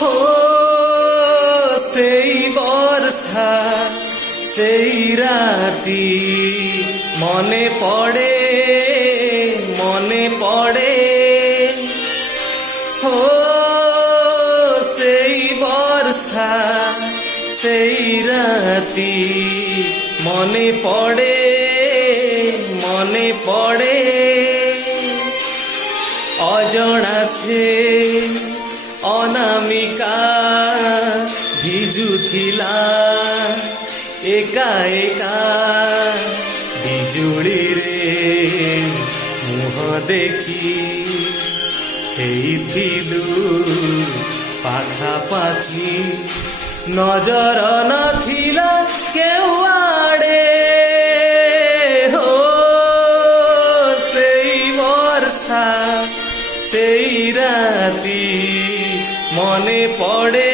हो সেই বর্ষা সেই রাতি মনে পড়ে हो সেই বর্ষা সেই রাতি মনে পড়ে অজଣା সে অনামিকা ভিজুথিলা একা একা বিজুଳି রে মুহ দেখি ହେଇଥିଲୁ ପାଖାପାଖି ନଜର ନଥିଲା କେଉଆଡ଼େ ହୋ ସେଇ ବର୍ଷା ସେଇ ରାତି ମନେ ପଡ଼େ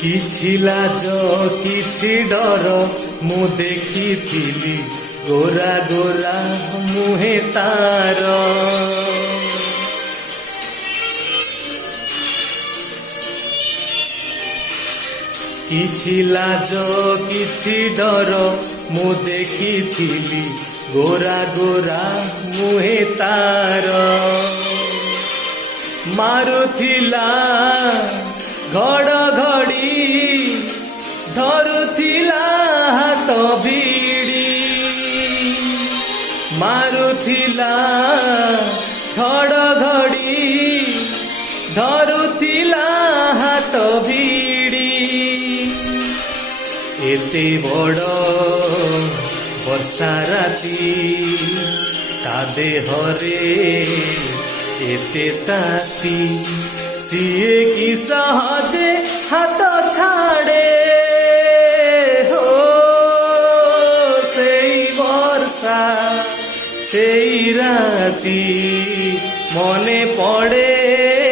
କିଛି ଲାଜ କିଛି ଡର ମୁଁ ଦେଖିଥିଲି ଗୋରା ଗୋରା ମୁହେ ତାର କିଛି ଲାଜ କିଛି ଡର ମୁଁ ଦେଖିଥିଲି ଗୋରା ଗୋରା ମୁହେ ତାର ମାରୁଥିଲା ଘଡ଼ଘଡ଼ି ଧରୁଥିଲା ହାତ ଭିଡ଼ି ମାରୁଥିଲା ଘଡ଼ଘଡ଼ି ଧରୁଥିଲା ହାତ ଭିଡ଼ି ଏତେ ବଡ଼ ବର୍ଷା ରାତି ତା ଦେହରେ ଏତେ ତାତି ସିଏ କି ସହଜେ ହାତ ଛାଡ଼େ ହୋ ସେଇ ବର୍ଷା ସେଇ ରାତି ମନେ ପଡ଼େ।